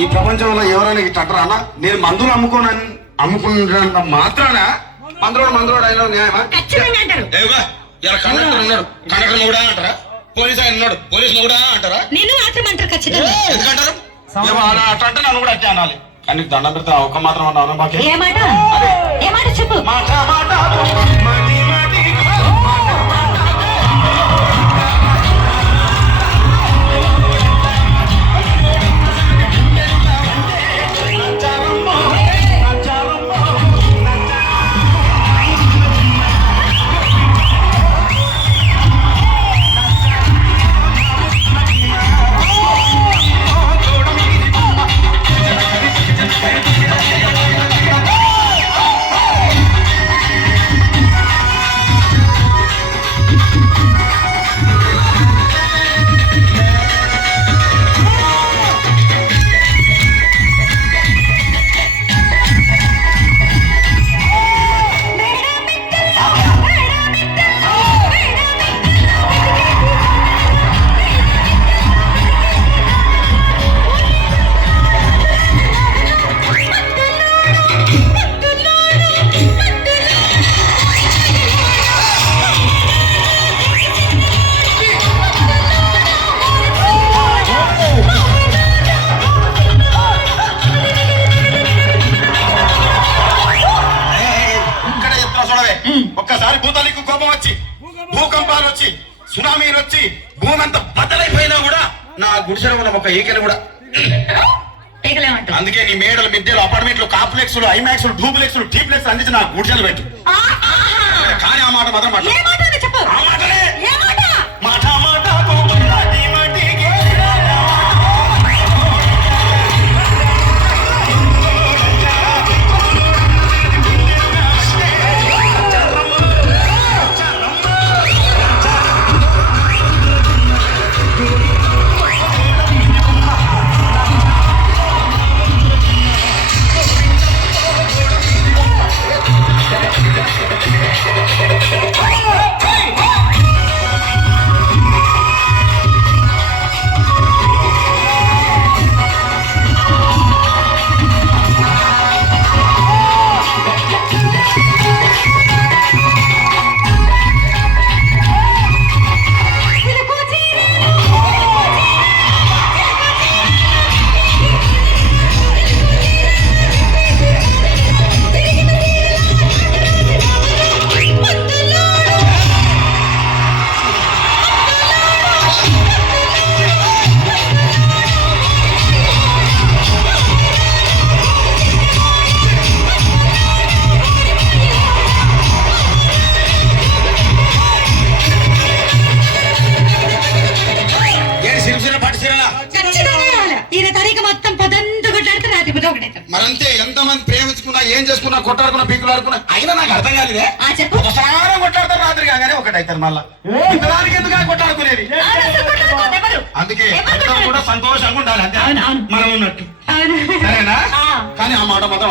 ఈ ప్రపంచంలో ఎవరైనా ఇట్లా అంటారా? నేను మందులు అమ్ముకున్నంత మాత్రాన మందులోడు అయినా న్యాయమా? ఇలా కండక్టర్ ఉన్నాడు, కండక్టర్ మొగుడా అంటారా? పోలీస్ ఆయన ఉన్నాడు, పోలీస్ మొగుడా అంటారా? ఎందుకంటారు? అట్లా అంటే నన్ను కూడా అట్టే అనాలి. కానీ దండం పెడితే ఒక మాత్రం అన్నా బాకీ చెప్పు. మాట మాట ఒక్కసారి భూతానికి కోపం వచ్చి, భూకంపాలు వచ్చి, సునామీలు వచ్చి, భూమి అంతా బద్దలైపోయినా కూడా నా గుడిసెలో ఉన్న ఒక ఈకెలు కూడా. అందుకే నీ మేడలు, మిద్దెలు, అపార్ట్మెంట్లు, కాంప్లెక్స్లు, ఐమాక్స్లు, డూప్లెక్స్లు, టీప్లెక్స్ అందించి నా గుడిసెలు పెట్టు. కానీ ఆ మాట మాత్రం ఆ మాటలే మాట మాట మరంతే. ఎంతమంది ప్రేమించుకున్నా, ఏం చేసుకున్నా, కొట్టాడుకున్నా, పీకులు ఆడుకున్నా, అయినా నాకు అర్థం కాలేదే. ఒకసారి కొట్టాడతారు, రాత్రి కాగానే ఒకటి అవుతారు. మళ్ళా ఇంతదానికి ఎందుకు కొట్టాడుకునేది? అందుకే కూడా సంతోషంగా ఉండాలి, అంతే మనం ఉన్నట్టు. సరేనా? కానీ ఆ మాట మాత్రం